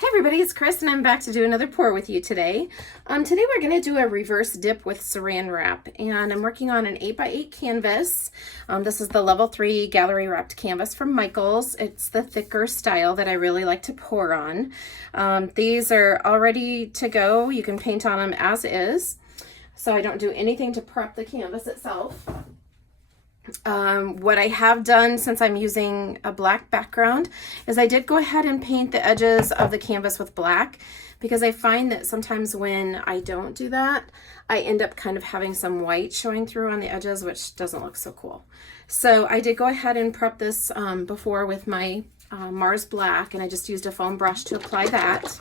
Hey everybody, it's Chris and I'm back to do another pour with you today. Today we're going to do a reverse dip with saran wrap, and I'm working on an 8x8 canvas. This is the level 3 gallery wrapped canvas from Michaels. It's the thicker style that I really like to pour on. These are all ready to go. You can paint on them as is, so I don't do anything to prep the canvas itself. What I have done, since I'm using a black background, is I did go ahead and paint the edges of the canvas with black, because I find that sometimes when I don't do that, I end up kind of having some white showing through on the edges, which doesn't look so cool. So I did go ahead and prep this before with my Mars Black, and I just used a foam brush to apply that.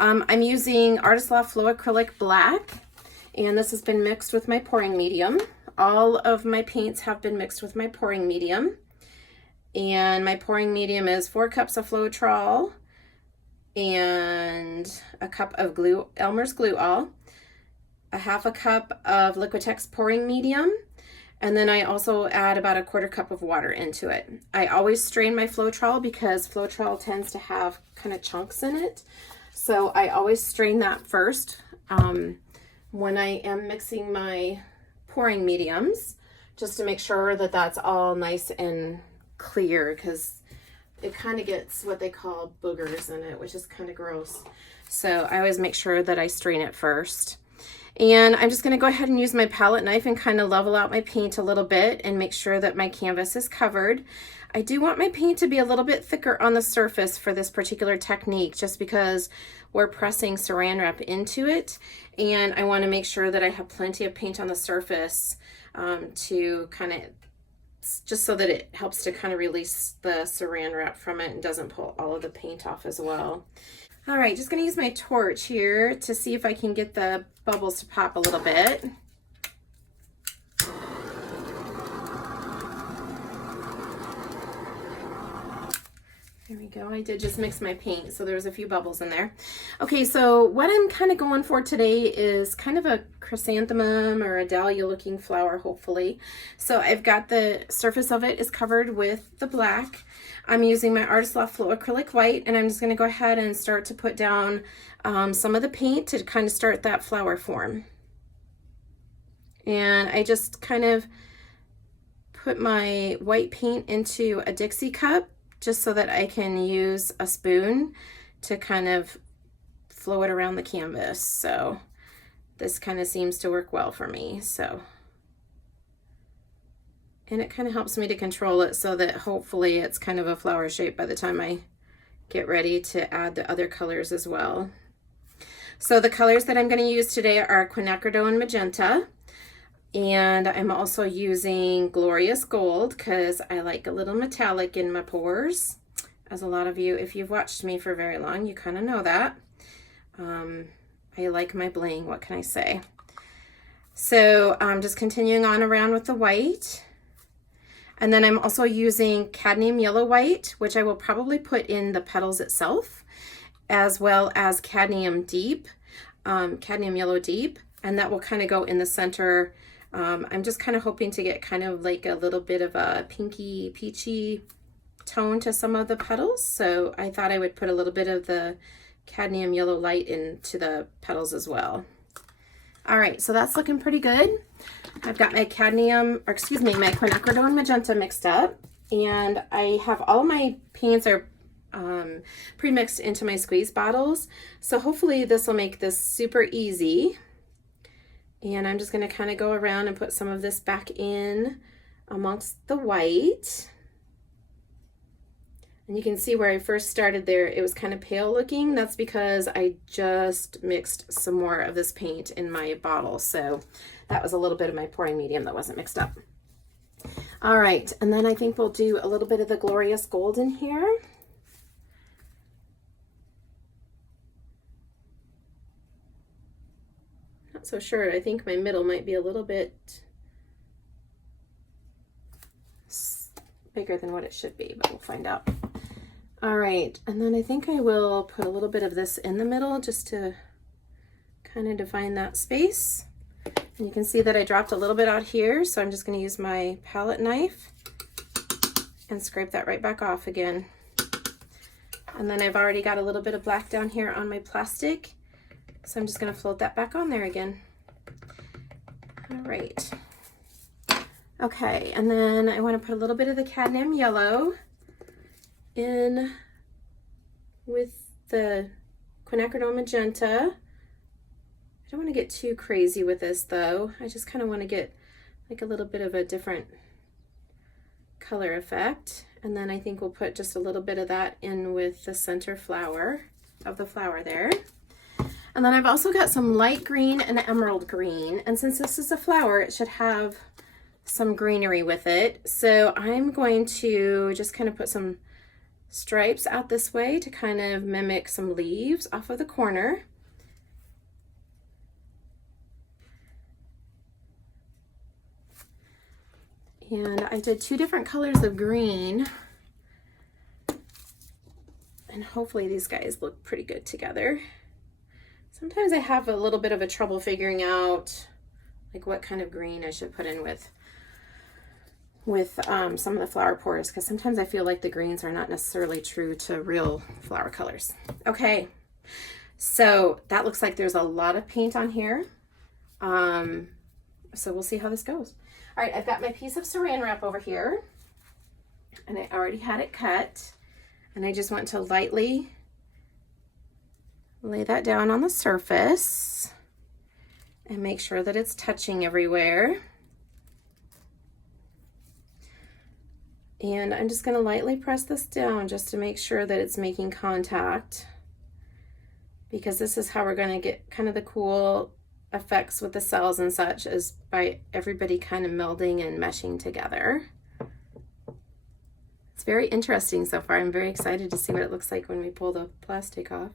I'm using Artist Loft Flow Acrylic Black, and this has been mixed with my pouring medium. All of my paints have been mixed with my pouring medium, and my pouring medium is 4 cups of Floetrol and a cup of Elmer's Glue All, a half a cup of Liquitex pouring medium, and then I also add about a 1/4 cup of water into it. I always strain my Floetrol because Floetrol tends to have kind of chunks in it, so I always strain that first when I am mixing my pouring mediums, just to make sure that that's all nice and clear, because it kind of gets what they call boogers in it, which is kind of gross. So I always make sure that I strain it first. And I'm just going to go ahead and use my palette knife and kind of level out my paint a little bit and make sure that my canvas is covered. I do want my paint to be a little bit thicker on the surface for this particular technique, just because we're pressing saran wrap into it, and I want to make sure that I have plenty of paint on the surface to kind of, just so that it helps to kind of release the saran wrap from it and doesn't pull all of the paint off as well. All right, just going to use my torch here to see if I can get the bubbles to pop a little bit. There we go. I did just mix my paint, so there's a few bubbles in there. Okay, so what I'm kind of going for today is kind of a chrysanthemum or a dahlia looking flower, hopefully. So I've got the surface of it is covered with the black. I'm using my Artist Loft Flow Acrylic White, and I'm just going to go ahead and start to put down some of the paint to kind of start that flower form. And I just kind of put my white paint into a Dixie cup, just so that I can use a spoon to kind of flow it around the canvas. So this kind of seems to work well for me. And it kind of helps me to control it so that hopefully it's kind of a flower shape by the time I get ready to add the other colors as well. So the colors that I'm going to use today are Quinacridone and Magenta. And I'm also using Glorius Gold because I like a little metallic in my pours. As a lot of you, if you've watched me for very long, you kind of know that. I like my bling, what can I say? So I'm just continuing on around with the white. And then I'm also using Cadmium Yellow White, which I will probably put in the petals itself, as well as Cadmium Deep, Cadmium Yellow Deep, and that will kind of go in the center. I'm just kind of hoping to get kind of like a little bit of a pinky peachy tone to some of the petals, so I thought I would put a little bit of the cadmium yellow light into the petals as well. All right, so that's looking pretty good. I've got my my Quinacridone Magenta mixed up, and I have all my paints are pre-mixed into my squeeze bottles, so hopefully this will make this super easy. And I'm just going to kind of go around and put some of this back in amongst the white. And you can see where I first started there, it was kind of pale looking. That's because I just mixed some more of this paint in my bottle. So that was a little bit of my pouring medium that wasn't mixed up. All right, and then I think we'll do a little bit of the Glorious Gold in here. Not so sure. I think my middle might be a little bit bigger than what it should be, but we'll find out. All right, and then I think I will put a little bit of this in the middle just to kind of define that space. And you can see that I dropped a little bit out here, so I'm just going to use my palette knife and scrape that right back off again. And then I've already got a little bit of black down here on my plastic, so I'm just going to float that back on there again. All right. Okay, and then I want to put a little bit of the cadmium yellow in with the Quinacridone Magenta. I don't want to get too crazy with this though. I just kind of want to get like a little bit of a different color effect. And then I think we'll put just a little bit of that in with the center flower of the flower there. And then I've also got some light green and emerald green. And since this is a flower, it should have some greenery with it. So I'm going to just kind of put some stripes out this way to kind of mimic some leaves off of the corner. And I did 2 different colors of green, and hopefully these guys look pretty good together. Sometimes I have a little bit of a trouble figuring out like what kind of green I should put in with some of the flower pours, because sometimes I feel like the greens are not necessarily true to real flower colors. Okay, so that looks like there's a lot of paint on here. So we'll see how this goes. All right, I've got my piece of saran wrap over here, and I already had it cut, and I just want to lightly lay that down on the surface and make sure that it's touching everywhere. And I'm just going to lightly press this down just to make sure that it's making contact, because this is how we're going to get kind of the cool effects with the cells and such, is by everybody kind of melding and meshing together. It's very interesting so far. I'm very excited to see what it looks like when we pull the plastic off.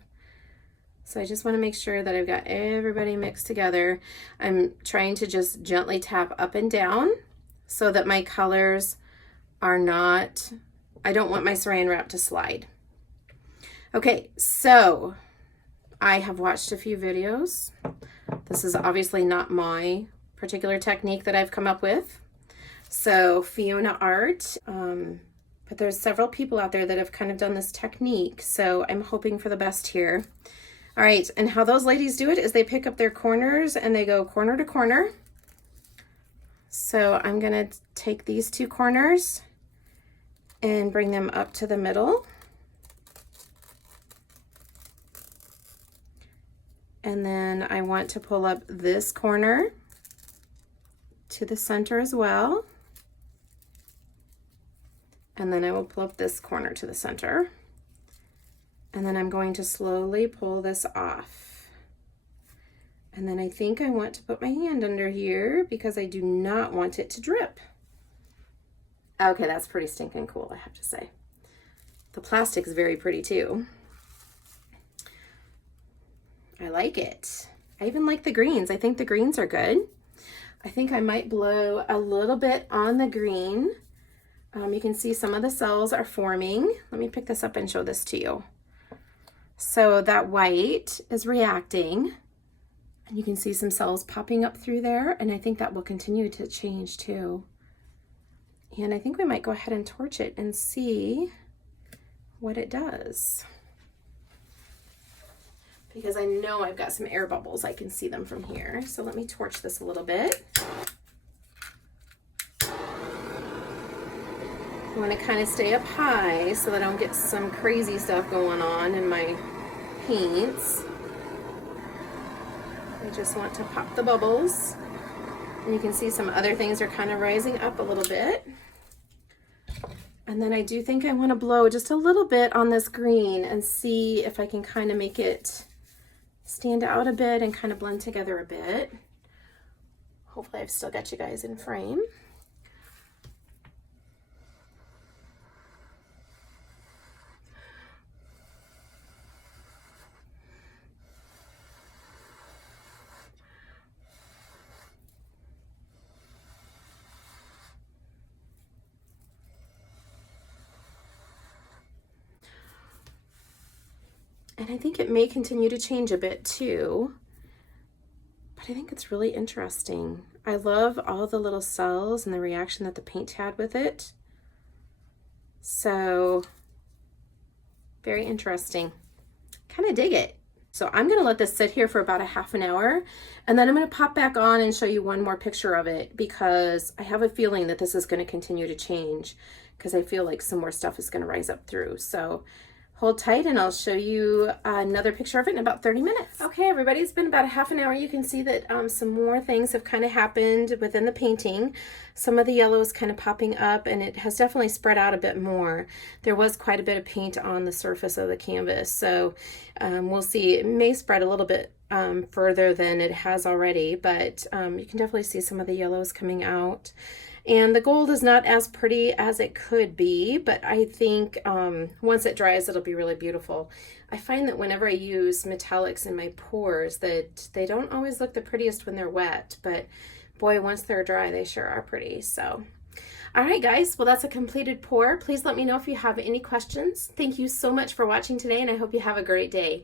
So I just want to make sure that I've got everybody mixed together. I'm trying to just gently tap up and down so that my colors are not, I don't want my saran wrap to slide. Okay, so I have watched a few videos. This is obviously not my particular technique that I've come up with. So Fiona Art, but there's several people out there that have kind of done this technique. So I'm hoping for the best here. All right, and how those ladies do it is they pick up their corners and they go corner to corner. So I'm gonna take these 2 corners and bring them up to the middle. And then I want to pull up this corner to the center as well. And then I will pull up this corner to the center. And then I'm going to slowly pull this off. And then I think I want to put my hand under here because I do not want it to drip. Okay, that's pretty stinking cool, I have to say. The plastic's very pretty too. I like it. I even like the greens. I think the greens are good. I think I might blow a little bit on the green. You can see some of the cells are forming. Let me pick this up and show this to you. So that white is reacting, and you can see some cells popping up through there, and I think that will continue to change too. And I think we might go ahead and torch it and see what it does, because I know I've got some air bubbles. I can see them from here. So let me torch this a little bit. I want to kind of stay up high so that I don't get some crazy stuff going on in my paints. I just want to pop the bubbles. And you can see some other things are kind of rising up a little bit. And then I do think I want to blow just a little bit on this green and see if I can kind of make it stand out a bit and kind of blend together a bit. Hopefully I've still got you guys in frame. And I think it may continue to change a bit too, but I think it's really interesting. I love all the little cells and the reaction that the paint had with it. So Very interesting. Kind of dig it. So I'm going to let this sit here for about a half an hour, and then I'm going to pop back on and show you one more picture of it, because I have a feeling that this is going to continue to change, because I feel like some more stuff is going to rise up through. So hold tight and I'll show you another picture of it in about 30 minutes. Okay, everybody, it's been about a half an hour. You can see that some more things have kind of happened within the painting. Some of the yellow is kind of popping up, and it has definitely spread out a bit more. There was quite a bit of paint on the surface of the canvas, so we'll see. It may spread a little bit further than it has already, but you can definitely see some of the yellows coming out. And the gold is not as pretty as it could be, but I think once it dries, it'll be really beautiful. I find that whenever I use metallics in my pours, that they don't always look the prettiest when they're wet, but boy, once they're dry, they sure are pretty. So, all right, guys, well, that's a completed pour. Please let me know if you have any questions. Thank you so much for watching today, and I hope you have a great day.